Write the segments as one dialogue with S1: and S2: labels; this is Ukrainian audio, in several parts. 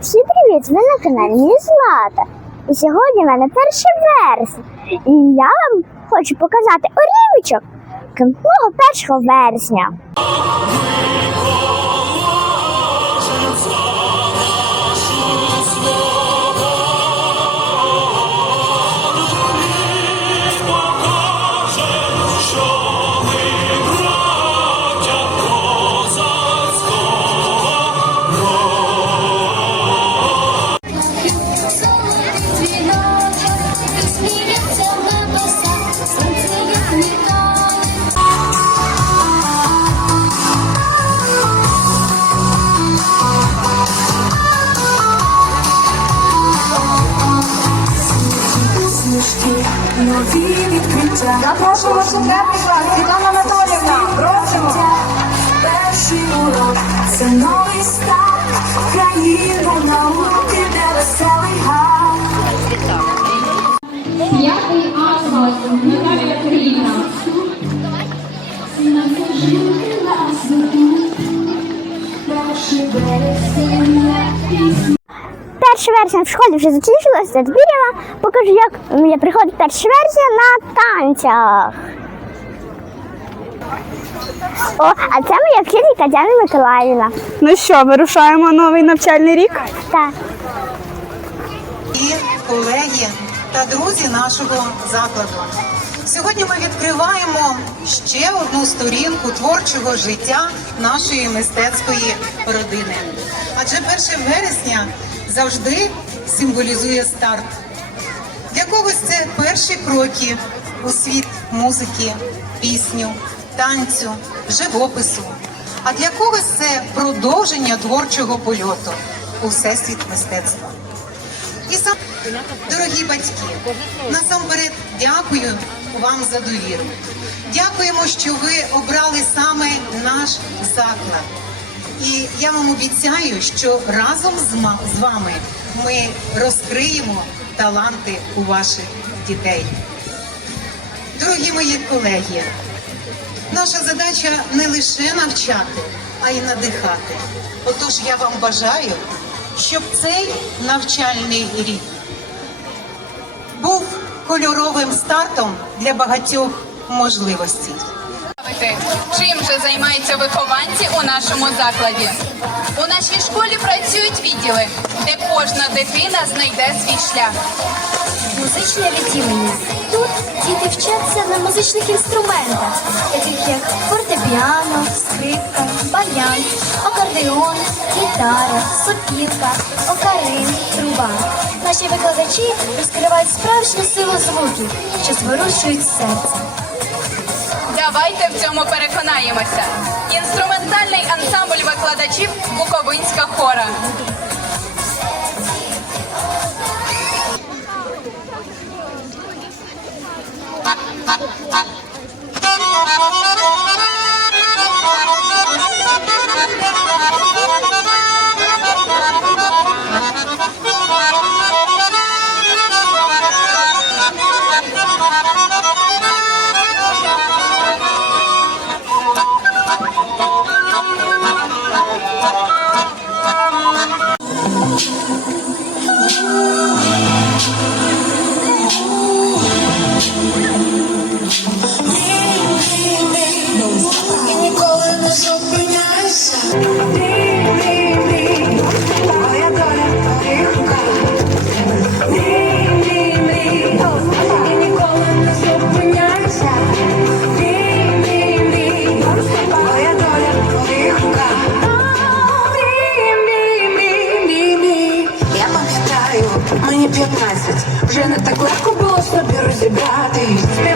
S1: Всім привіт! Ви на каналі Злата. І сьогодні в мене 1 вересня. І я вам хочу показати орівочок мого 1 вересня.
S2: Запрошуємо четвертий клас. Світлана Анатоліївна, просимо.
S3: Перший урок це новий старт. Країна науки, де веселий гар.
S4: П'ятий клас Наталія Кирилівна.
S3: Перший березень, пісня.
S1: 1 вересня в школі вже закінчилося. Тепер покажу, як я приходить 1 вересня на танцях. О, а це моя вчителька Діана Миколаївна.
S2: Ну що, вирушаємо новий навчальний рік?
S1: Так.
S5: і колеги та друзі нашого закладу. Сьогодні ми відкриваємо ще одну сторінку творчого життя нашої мистецької родини. Адже 1 вересня завжди символізує старт. Для когось це перші кроки у світ музики, пісню, танцю, живопису. А для когось це продовження творчого польоту у всесвіт мистецтва. І сам, дорогі батьки, насамперед дякую вам за довіру. Дякуємо, що ви обрали саме наш заклад. І я вам обіцяю, що разом з вами ми розкриємо таланти у ваших дітей. Дорогі мої колеги, наша задача не лише навчати, а й надихати. Отож я вам бажаю, щоб цей навчальний рік був кольоровим стартом для багатьох можливостей.
S6: Цікавити, Чим же займаються вихованці у нашому закладі? У нашій школі працюють відділи, де кожна дитина знайде свій шлях.
S7: Музичне відділення. Тут діти вчаться на музичних інструментах, таких як фортепіано, скрипка, баян, акордеон, гітара, сопілка, окарин, труба. Наші викладачі розкривають справжню силу звуків, що зворушують серце.
S6: Давайте в цьому переконаємося. Інструментальний ансамбль викладачів Буковинська хора.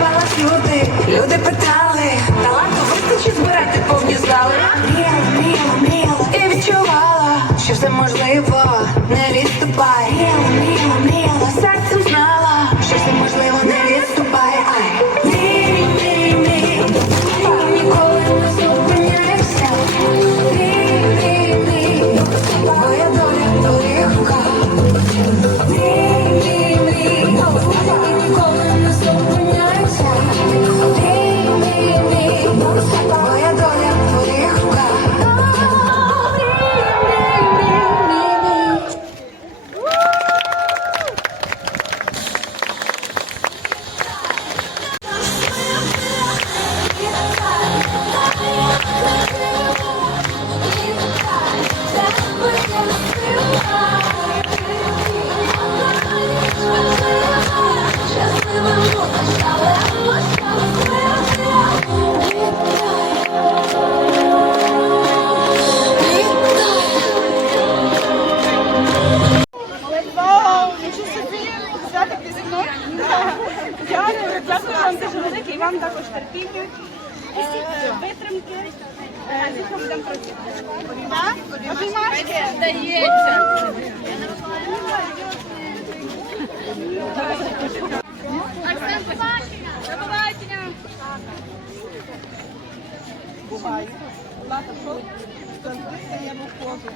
S3: співала флюти, люди питали, таланту вистачить збирати. продається. Арсен, побачення. До побачення. Буває. Лата, що? Станція, я не входжу.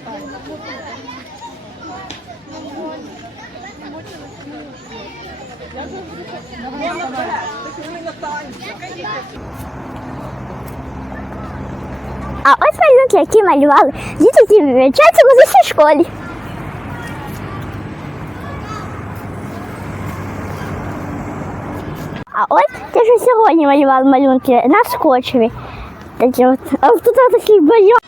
S3: Я вже вирішила. Я не вирішила. Я не вирішила.
S1: А ось малюнки, які малювали діти, які вивчаються в музичній школі. А ось те, що сьогодні малювали малюнки на скотчеві. Такі от. А тут такий байок.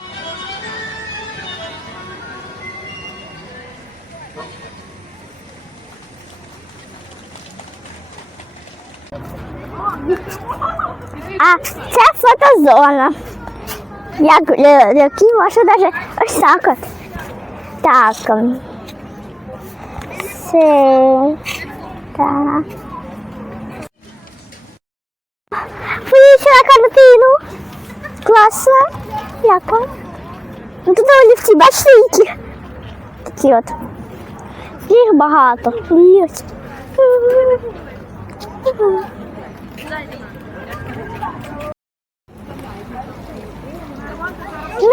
S1: А це фотозона. Як, е, які можна навіть ось так от. Так. Це. Так. На картину. Класно. Як вам? Ну, Тут олівці, бачите, які? Такі от. Їх багато. Ось.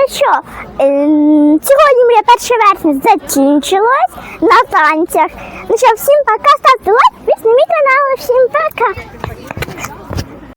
S1: Ну що, ем, сьогодні моє перше вересня закінчилось на танцях. Ну що, всім пока, ставте лайк, підсніміть канал, всім пока.